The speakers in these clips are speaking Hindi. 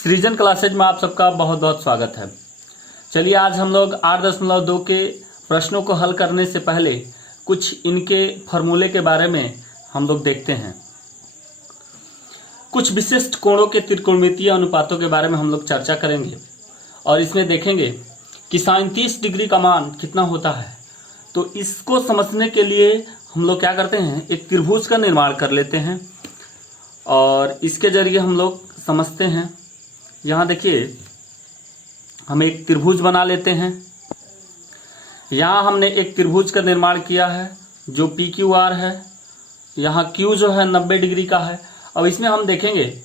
सृजन क्लासेज में आप सबका बहुत बहुत स्वागत है। चलिए आज हम लोग 8.2 के प्रश्नों को हल करने से पहले कुछ इनके फॉर्मूले के बारे में हम लोग देखते हैं। कुछ विशिष्ट कोणों के त्रिकोणमितीय अनुपातों के बारे में हम लोग चर्चा करेंगे और इसमें देखेंगे कि sin 30 डिग्री का मान कितना होता है। तो इसको समझने के लिए हम लोग क्या करते हैं, एक त्रिभुज का निर्माण कर लेते हैं और इसके जरिए हम लोग समझते हैं। यहाँ देखिए हम एक त्रिभुज बना लेते हैं। यहाँ हमने एक त्रिभुज का निर्माण किया है जो PQR है। यहाँ Q जो है 90 डिग्री का है। अब इसमें हम देखेंगे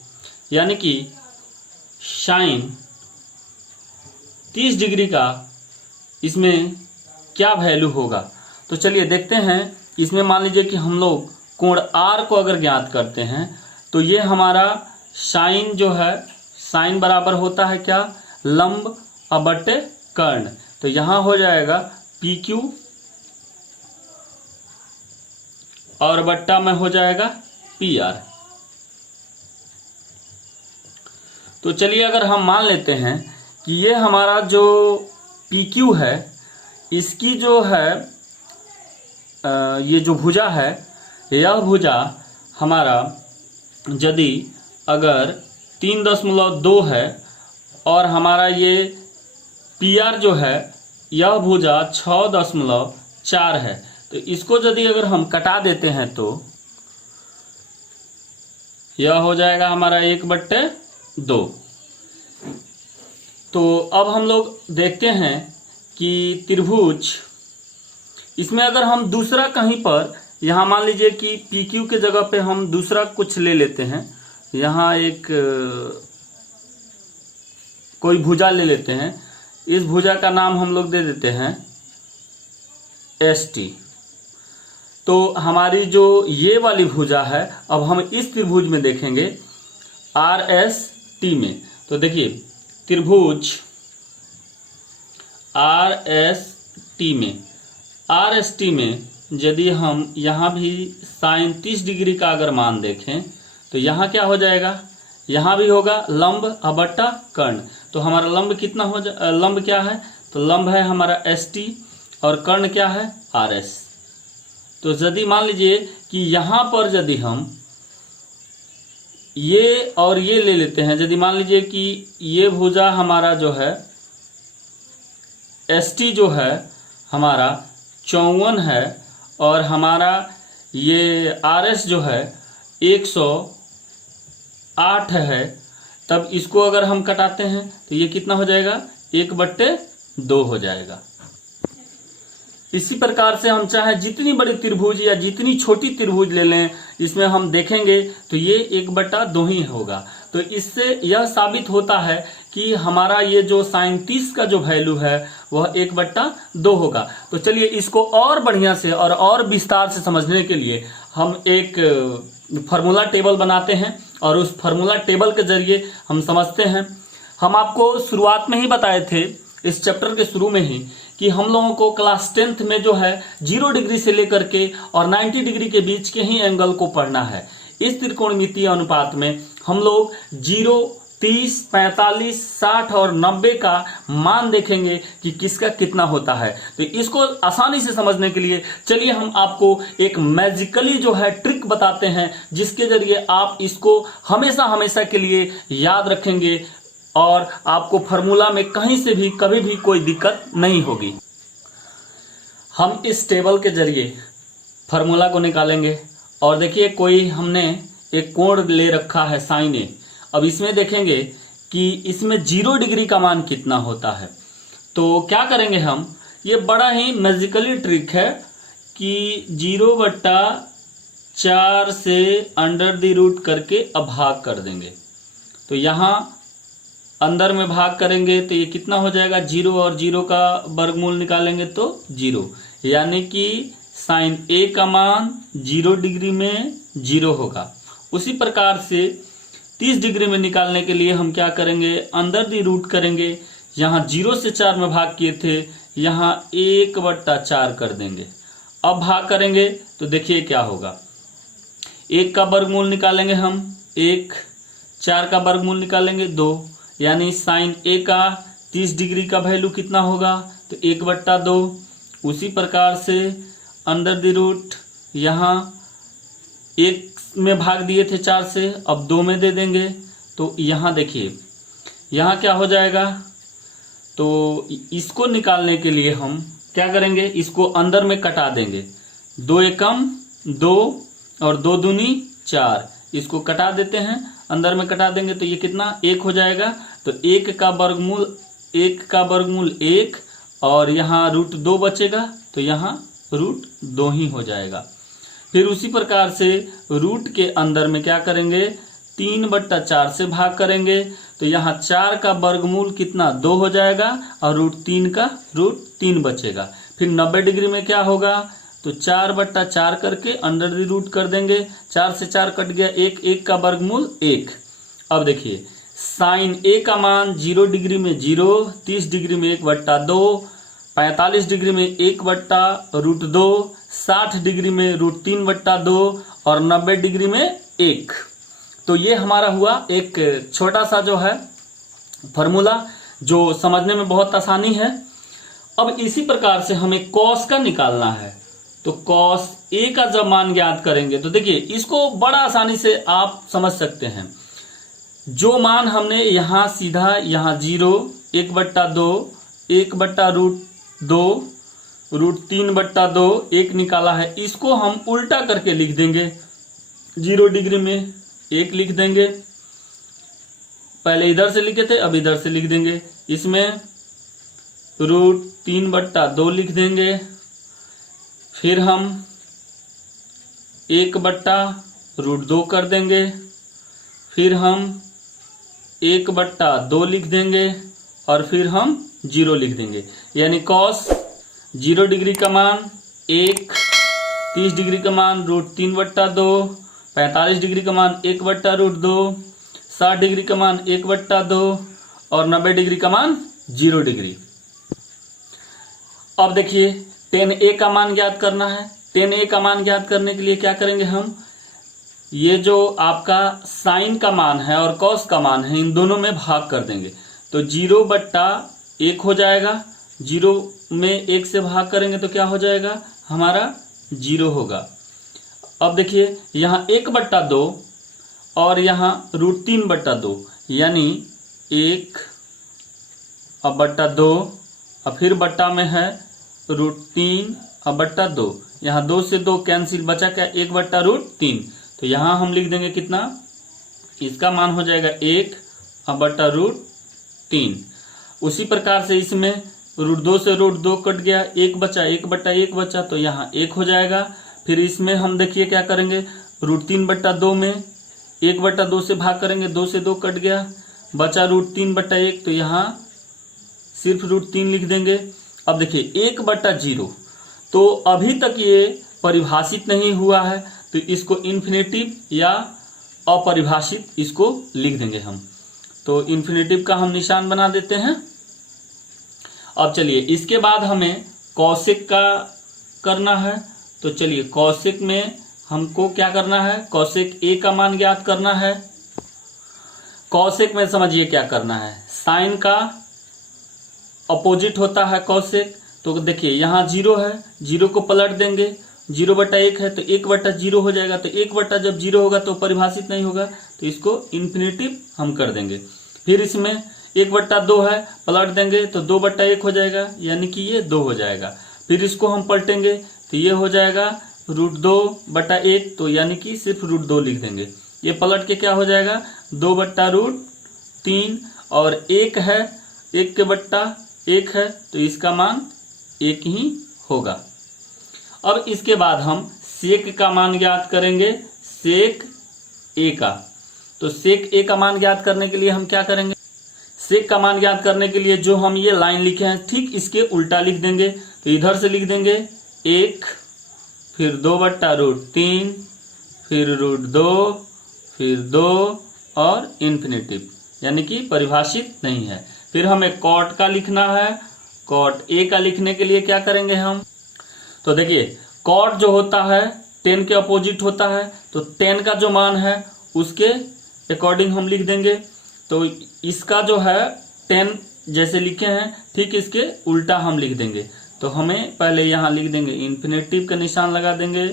यानी कि sin 30 डिग्री का इसमें क्या वैल्यू होगा। तो चलिए देखते हैं। इसमें मान लीजिए कि हम लोग कोण R को अगर ज्ञात करते हैं तो ये हमारा sin जो है, sin बराबर होता है क्या, लंब बटे कर्ण। तो यहाँ हो जाएगा PQ और बट्टा में हो जाएगा PR। तो चलिए अगर हम मान लेते हैं कि ये हमारा जो PQ है, इसकी जो है ये जो भुजा है, यह भुजा हमारा यदि अगर 3.2 है और हमारा ये PR जो है यह भुजा 6.4 है। तो इसको यदि अगर हम कटा देते हैं तो यह हो जाएगा हमारा 1/2। तो अब हम लोग देखते हैं कि त्रिभुज, इसमें अगर हम दूसरा कहीं पर, यहाँ मान लीजिए कि PQ के जगह पे हम दूसरा कुछ ले लेते हैं। यहाँ एक कोई भुजा ले लेते हैं। इस भुजा का नाम हम लोग दे देते हैं ST। तो हमारी जो ये वाली भुजा है, अब हम इस त्रिभुज में देखेंगे RST में। तो देखिए त्रिभुज RST में यदि हम यहाँ भी sin 30 डिग्री का अगर मान देखें तो यहाँ क्या हो जाएगा, यहाँ भी होगा लंब बट्टा कर्ण। तो हमारा लंब कितना हो लंब क्या है, तो लंब है हमारा ST और कर्ण क्या है RS। तो यदि मान लीजिए कि यहाँ पर यदि हम ये और ये ले लेते हैं, यदि मान लीजिए कि ये भुजा हमारा जो है ST जो है हमारा 54 है और हमारा ये RS जो है 108 है, तब इसको अगर हम कटाते हैं तो ये कितना हो जाएगा, 1/2 हो जाएगा। इसी प्रकार से हम चाहे जितनी बड़ी त्रिभुज या जितनी छोटी त्रिभुज ले लें, इसमें हम देखेंगे तो ये 1/2 ही होगा। तो इससे यह साबित होता है कि हमारा ये जो sin 30 का जो वैल्यू है वह 1/2 होगा। तो चलिए इसको और बढ़िया से और विस्तार से समझने के लिए हम एक फार्मूला टेबल बनाते हैं और उस फार्मूला टेबल के जरिए हम समझते हैं। हम आपको शुरुआत में ही बताए थे, इस चैप्टर के शुरू में ही, कि हम लोगों को क्लास 10th में जो है 0 डिग्री से लेकर के और 90 डिग्री के बीच के ही एंगल को पढ़ना है। इस त्रिकोणमितीय अनुपात में हम लोग 0, 30, 45, 60 और 90 का मान देखेंगे कि किसका कितना होता है। तो इसको आसानी से समझने के लिए चलिए हम आपको एक मैजिकली जो है ट्रिक बताते हैं, जिसके जरिए आप इसको हमेशा के लिए याद रखेंगे और आपको फार्मूला में कहीं से भी कभी भी कोई दिक्कत नहीं होगी। हम इस टेबल के जरिए फार्मूला को निकालेंगे और देखिए कोई हमने एक कोण ले रखा है sin A। अब इसमें देखेंगे कि इसमें 0 डिग्री का मान कितना होता है। तो क्या करेंगे हम, ये बड़ा ही मैजिकली ट्रिक है कि 0/4 से √√ करके अब भाग कर देंगे। तो यहाँ अंदर में भाग करेंगे तो ये कितना हो जाएगा, 0 और 0 का वर्गमूल निकालेंगे तो 0, यानी कि sin A का मान 0 डिग्री में 0 होगा। उसी प्रकार से 30 डिग्री में निकालने के लिए हम क्या करेंगे, √√ करेंगे। यहाँ 0 से 4 में भाग किए थे, यहाँ 1/4 कर देंगे। अब भाग करेंगे तो देखिए क्या होगा, 1 का वर्गमूल निकालेंगे हम 1, 4 का वर्गमूल निकालेंगे 2, यानी साइन ए का 30 डिग्री का वैल्यू कितना होगा, तो 1/2। उसी प्रकार से अंडर द रूट यहाँ 1 में भाग दिए थे 4 से, अब 2 में दे देंगे। तो यहाँ देखिए यहाँ क्या हो जाएगा, तो इसको निकालने के लिए हम क्या करेंगे, इसको अंदर में कटा देंगे। 2 एकम 2 और 2 दूनी 4, इसको कटा देते हैं, अंदर में कटा देंगे तो ये कितना 1 हो जाएगा। तो 1 का वर्गमूल 1 और यहाँ √2 बचेगा, तो यहाँ √2 ही हो जाएगा। फिर उसी प्रकार से रूट के अंदर में क्या करेंगे, 3/4 से भाग करेंगे, तो यहाँ 4 का वर्गमूल कितना 2 हो जाएगा और √3 का √3 बचेगा। फिर 90 डिग्री में क्या होगा, तो 4/4 करके अंडर द रूट कर देंगे, 4 से 4 कट गया, 1 का वर्गमूल 1। अब देखिए साइन ए का मान 0 डिग्री में 0, 30 डिग्री में 1/2, 45 डिग्री में 1/√2, 60 डिग्री में √3/2 और 90 डिग्री में 1। तो ये हमारा हुआ एक छोटा सा जो है फॉर्मूला, जो समझने में बहुत आसानी है। अब इसी प्रकार से हमें कॉस का निकालना है, तो कॉस ए का जब मान ज्ञात करेंगे तो देखिए इसको बड़ा आसानी से आप समझ सकते हैं। जो मान हमने यहाँ सीधा यहाँ 0, 1/2, 1/√2, √3/2, 1 निकाला है, इसको हम उल्टा करके लिख देंगे। 0 डिग्री में 1 लिख देंगे, पहले इधर से लिखे थे अब इधर से लिख देंगे। इसमें √3/2 लिख देंगे, फिर हम 1/√2 कर देंगे, फिर हम 1/2 लिख देंगे और फिर हम 0 लिख देंगे। यानी कॉस 0 डिग्री का मान 1, 30 डिग्री का मान √3/2, 45 डिग्री का मान 1/√2, 60 डिग्री का मान 1/2 और 90 डिग्री का मान 0 डिग्री। अब देखिए tan A का मान ज्ञात करना है। tan A का मान ज्ञात करने के लिए क्या करेंगे हम, ये जो आपका साइन का मान है और कॉस का मान है, इन दोनों में भाग कर देंगे, तो 0/1 हो जाएगा। 0 में 1 से भाग करेंगे तो क्या हो जाएगा, हमारा 0 होगा। अब देखिए यहाँ 1/2 और यहाँ √3/2, यानी 1/2 और फिर बट्टा में है √3/2। यहाँ 2 से 2 कैंसिल, बचा क्या 1/√3। तो यहाँ हम लिख देंगे कितना, इसका मान हो जाएगा 1/√3। उसी प्रकार से इसमें √2 से √2 कट गया, 1 बचा, 1/1 बचा, तो यहाँ 1 हो जाएगा। फिर इसमें हम देखिए क्या करेंगे, √3/2 में 1/2 से भाग करेंगे, 2 से 2 कट गया, बचा √3/1, तो यहाँ सिर्फ √3 लिख देंगे। अब देखिए 1/0, तो अभी तक ये परिभाषित नहीं हुआ है, तो इसको इन्फिनेटिव या अपरिभाषित इसको लिख देंगे हम। तो इन्फिनेटिव का हम निशान बना देते हैं। अब चलिए इसके बाद हमें कौशिक का करना है, तो चलिए कौशिक में हमको क्या करना है, कौशिक ए का मान ज्ञात करना है। कौशिक में समझिए क्या करना है, साइन का अपोजिट होता है कौशिक। तो देखिए यहाँ 0 है, 0 को पलट देंगे, 0/1 है तो 1/0 हो जाएगा। तो 1 जब 0 होगा तो परिभाषित नहीं होगा, तो इसको इन्फिनेटिव हम कर देंगे। फिर इसमें 1/2 है, पलट देंगे तो 2/1 हो जाएगा, यानी कि ये 2 हो जाएगा। फिर इसको हम पलटेंगे तो ये हो जाएगा √2/1, तो यानी कि सिर्फ √2 लिख देंगे। ये पलट के क्या हो जाएगा 2/√3 और 1 है, 1 के बट्टा 1 है, तो इसका मान 1 ही होगा। अब इसके बाद हम सेक का मान ज्ञात करेंगे, सेक ए का। तो सेक ए का मान ज्ञात करने के लिए हम क्या करेंगे, सेक का मान ज्ञात करने के लिए जो हम ये लाइन लिखे हैं ठीक इसके उल्टा लिख देंगे। तो इधर से लिख देंगे 1, फिर 2/√3, फिर √2, फिर 2 और इन्फिनेटिव, यानी कि परिभाषित नहीं है। फिर हमें कॉट का लिखना है। कॉट ए का लिखने के लिए क्या करेंगे हम, तो देखिए कॉट जो होता है tan के अपोजिट होता है, तो tan का जो मान है उसके अकॉर्डिंग हम लिख देंगे। तो इसका जो है 10 जैसे लिखे हैं ठीक इसके उल्टा हम लिख देंगे। तो हमें पहले यहाँ लिख देंगे इन्फिनेटिव का निशान लगा देंगे,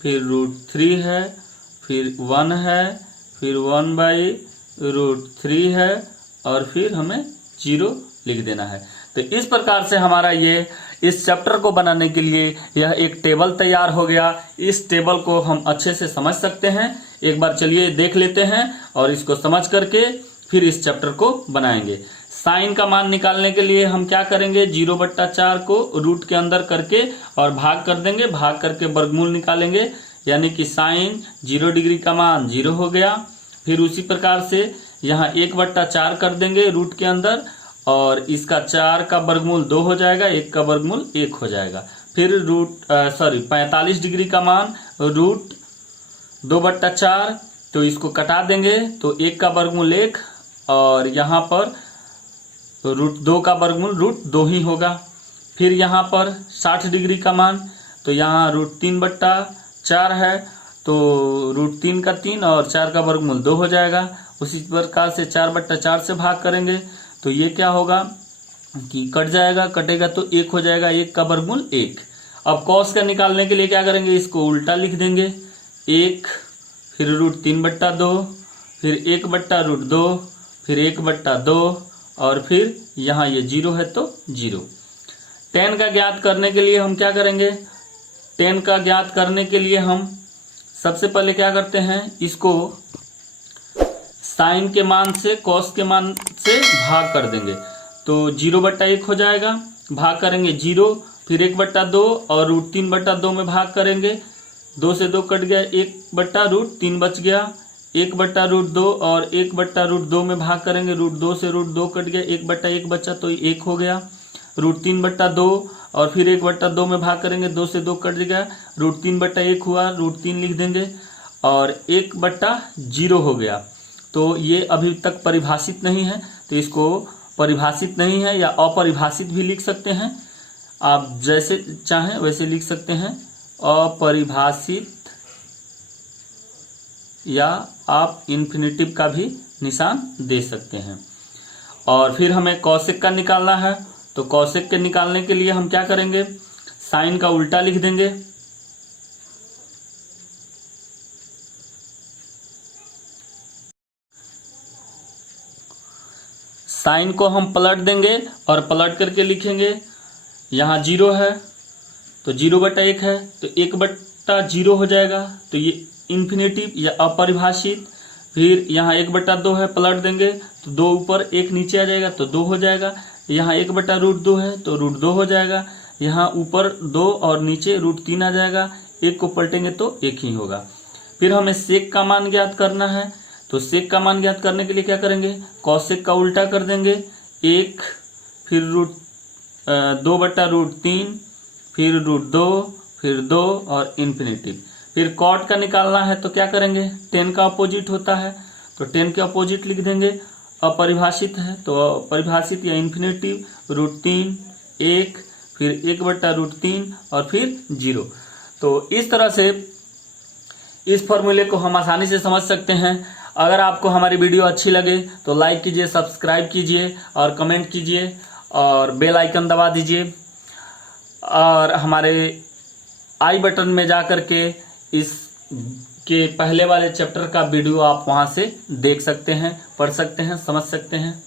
फिर √3 है, फिर 1 है, फिर 1/√3 है और फिर हमें 0 लिख देना है। तो इस प्रकार से हमारा ये इस चैप्टर को बनाने के लिए यह एक टेबल तैयार हो गया। इस टेबल को हम अच्छे से समझ सकते हैं। एक बार चलिए देख लेते हैं और इसको समझ करके फिर इस चैप्टर को बनाएंगे। साइन का मान निकालने के लिए हम क्या करेंगे, 0/4 को रूट के अंदर करके और भाग कर देंगे, भाग करके वर्गमूल निकालेंगे, यानी कि साइन 0 डिग्री का मान 0 हो गया। फिर उसी प्रकार से यहाँ 1/4 कर देंगे रूट के अंदर और इसका 4 का वर्गमूल 2 हो जाएगा, 1 का वर्गमूल 1 हो जाएगा। फिर 45 डिग्री का मान √2/4, तो इसको कटा देंगे तो 1 का वर्गमूल 1 और यहाँ पर √2 का वर्गमूल √2 ही होगा। फिर यहाँ पर 60 डिग्री का मान, तो यहाँ √3/4 है तो √3 का 3 और 4 का वर्गमूल 2 हो जाएगा। उसी प्रकार से 4/4 से भाग करेंगे तो ये क्या होगा कि कट जाएगा, कटेगा तो 1 हो जाएगा, 1 का वर्गमूल 1। अब कॉस का निकालने के लिए क्या करेंगे, इसको उल्टा लिख देंगे, 1 फिर √3/2 फिर 1/√2 फिर 1/2 और फिर यहाँ ये 0 है तो 0। 10 का ज्ञात करने के लिए हम क्या करेंगे, 10 का ज्ञात करने के लिए हम सबसे पहले क्या करते हैं, इसको साइन के मान से कॉस के मान से भाग कर देंगे तो 0/1 हो जाएगा। भाग करेंगे 0 फिर 1/2 और √3/2 में भाग करेंगे, 2 से 2 कट गया, 1/√3 बच गया, 1/√2 और 1/√2 में भाग करेंगे, √2 से √2 कट गया, 1/1 बचा तो 1 हो गया। √3/2 और फिर 1/2 में भाग करेंगे, 2 से 2 कट गया, √3/1 हुआ, √3 लिख देंगे और 1/0 हो गया। तो ये अभी तक परिभाषित नहीं है, तो इसको परिभाषित नहीं है या अपरिभाषित भी लिख सकते हैं, आप जैसे चाहें वैसे लिख सकते हैं, अपरिभाषित, या आप इन्फिनेटिव का भी निशान दे सकते हैं। और फिर हमें कॉसेक का निकालना है, तो कॉसेक के निकालने के लिए हम क्या करेंगे, साइन का उल्टा लिख देंगे, साइन को हम पलट देंगे और पलट करके लिखेंगे, यहाँ 0 है तो 0/1 है तो 1/0 हो जाएगा, तो ये इन्फिनेटिव या अपरिभाषित। फिर यहाँ 1/2 है, पलट देंगे तो 2 ऊपर 1 नीचे आ जाएगा तो 2 हो जाएगा। यहाँ 1/√2 है तो √2 हो जाएगा, यहाँ ऊपर 2 और नीचे √3 आ जाएगा, 1 को पलटेंगे तो 1 ही होगा। फिर हमें सेक का मान ज्ञात करना है, तो सेक का मान ज्ञात करने के लिए क्या करेंगे, कॉसेक का उल्टा कर देंगे, 1 फिर 2/√3 फिर √2 फिर 2 और इन्फिनेटिव। फिर कॉट का निकालना है तो क्या करेंगे, 10 का अपोजिट होता है तो 10 के अपोजिट लिख देंगे, अपरिभाषित है तो परिभाषित या इन्फिनेटिव, √3 1 फिर 1/√3 और फिर 0। तो इस तरह से इस फॉर्मूले को हम आसानी से समझ सकते हैं। अगर आपको हमारी वीडियो अच्छी लगे तो लाइक कीजिए, सब्सक्राइब कीजिए और कमेंट कीजिए और बेल आइकन दबा दीजिए और हमारे आई बटन में जा कर के इस के पहले वाले चैप्टर का वीडियो आप वहां से देख सकते हैं, पढ़ सकते हैं, समझ सकते हैं।